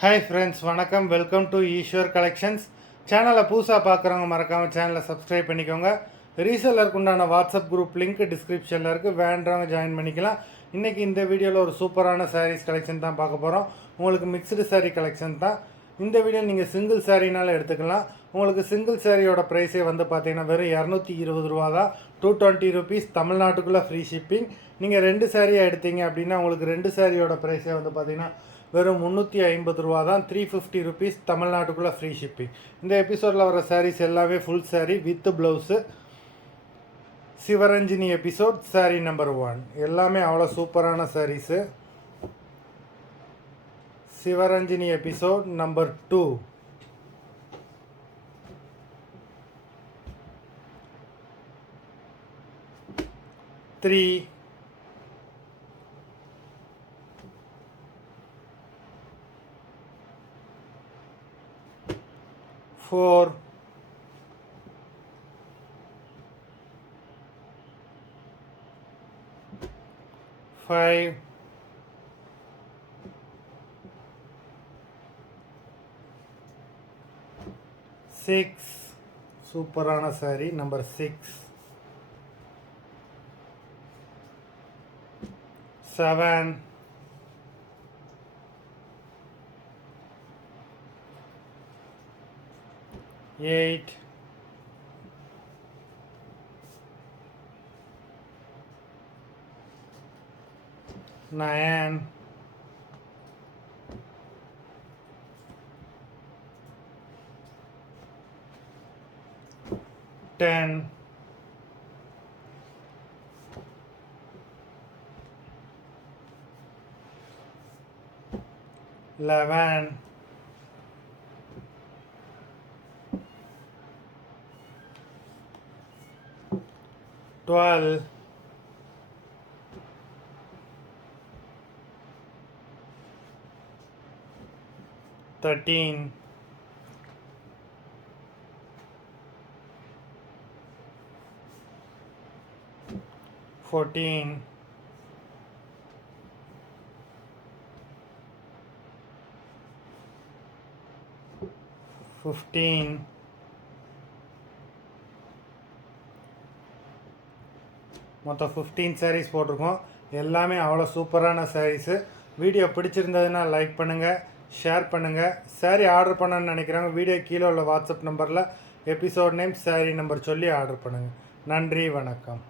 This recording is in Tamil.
ஹாய் ஃப்ரெண்ட்ஸ், வணக்கம். Welcome to Eshwar collections. சேனலை புதுசாக பார்க்குறவங்க மறக்காமல் சேனலை சப்ஸ்கிரைப் பண்ணிக்கோங்க. ரீசெல்லருக்கு உண்டான வாட்ஸ்அப் குரூப் லிங்க் டிஸ்கிரிப்ஷனில் இருக்குது, வேண்டவங்க ஜாயின் பண்ணிக்கலாம். இன்றைக்கி இந்த வீடியோவில் ஒரு சூப்பரான சாரீஸ் கலெக்ஷன் தான் பார்க்க போகிறோம். உங்களுக்கு மிக்ஸ்டு சாரீ கலெக்ஷன் தான் இந்த வீடியோ. நீங்கள் சிங்கிள் சாரீனால எடுத்துக்கலாம். உங்களுக்கு சிங்கிள் சாரியோட ப்ரைஸே வந்து பார்த்தீங்கன்னா வெறும் 220 ரூபா தான். 220 ருபீஸ், தமிழ்நாட்டுக்குள்ளே ஃப்ரீ ஷிப்பிங். நீங்கள் 2 சாரியாக எடுத்தீங்க அப்படின்னா உங்களுக்கு 2 சாரியோட ப்ரைஸே வந்து பார்த்தீங்கன்னா வெறும் 350 ரூபா தான். 350 ருபீஸ், தமிழ்நாட்டுக்குள்ளே ஃப்ரீ ஷிப்பிங். இந்த எபிசோடில் வர சாரீஸ் எல்லாமே full sari with blouse. Sivaranjini episode sari number 1 எல்லாமே அவ்வளோ சூப்பரான சாரீஸு. சிவரஞ்சினி எபிசோட் நம்பர் 2 3 4 5 6 சூப்பரான சாரி நம்பர் 6 7 8 9 10 11 12 13 14 15 மொத்தம் 15 சாரீஸ் போட்டிருக்கோம். எல்லாமே அவ்வளோ சூப்பரான சாரீஸு. வீடியோ பிடிச்சிருந்ததுன்னா லைக் பண்ணுங்கள், ஷேர் பண்ணுங்கள். சாரீ ஆர்டர் பண்ணணும்னு நினைக்கிறாங்க, வீடியோ கீழே உள்ள வாட்ஸ்அப் நம்பரில் எபிசோட் நேம், சாரீ நம்பர் சொல்லி ஆர்டர் பண்ணுங்கள். நன்றி, வணக்கம்.